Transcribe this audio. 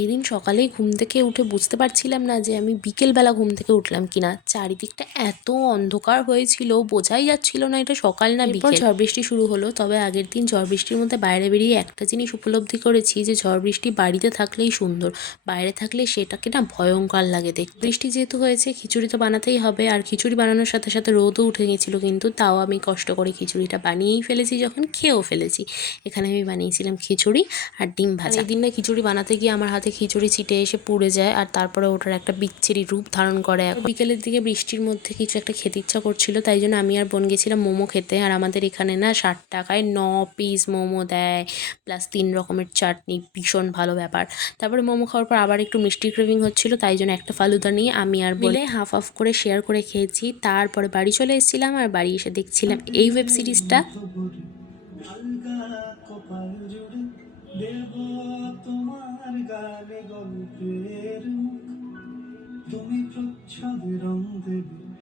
এই দিন সকালেই ঘুম থেকে উঠে বুঝতে পারছিলাম না যে আমি বিকেলবেলা ঘুম থেকে উঠলাম কিনা। চারিদিকটা এত অন্ধকার হয়েছিল, বোঝাই যাচ্ছিল না এটা সকাল না বিকেল। ঝড় বৃষ্টি শুরু হলো, তবে আগের দিন ঝড় বৃষ্টির মধ্যে বাইরে বেরিয়ে একটা জিনিস উপলব্ধি করেছি যে ঝড় বৃষ্টি বাড়িতে থাকলেই সুন্দর, বাইরে থাকলে সেটাকে না ভয়ঙ্কর লাগে দেখতে। বৃষ্টি যেহেতু হয়েছে খিচুড়ি তো বানাতেই হবে, আর খিচুড়ি বানানোর সাথে সাথে রোদও উঠে গেছিলো, কিন্তু তাও আমি কষ্ট করে খিচুড়িটা বানিয়েই ফেলেছি, যখন খেয়েও ফেলেছি। এখানে আমি বানিয়েছিলাম খিচুড়ি আর ডিম ভাজা। এই দিন না খিচুড়ি বানাতে গিয়ে আমার হাতে খিচুড়ি ছিটে এসে পুড়ে যায়, আর তারপরে ওটার একটা বিচ্ছিরি রূপ ধারণ করে। এখন বিকেলের দিকে বৃষ্টির মধ্যে কিছু একটা খেতে ইচ্ছা করছিল, তাই জন্য আমি আর বোন গেছিলাম মোমো খেতে। আর আমাদের এখানে না 60 টাকায় 9 পিস মোমো দেয়, প্লাস 3 রকমের চাটনি, ভীষণ ভালো ব্যাপার। তারপরে মোমো খাওয়ার পর আবার একটু মিষ্টি ক্রেভিং হচ্ছিল, তাই জন্য একটা ফালুদা নিয়ে আমি আর বোন হাফ হাফ করে শেয়ার করে খেয়েছি। তারপরে বাড়ি চলে এসেছিলাম, আর বাড়ি এসে দেখছিলাম এই ওয়েব সিরিজটা। দেব তোমার গানে গল্পের মুখ, তুমি প্রচ্ছদ রং দেবে।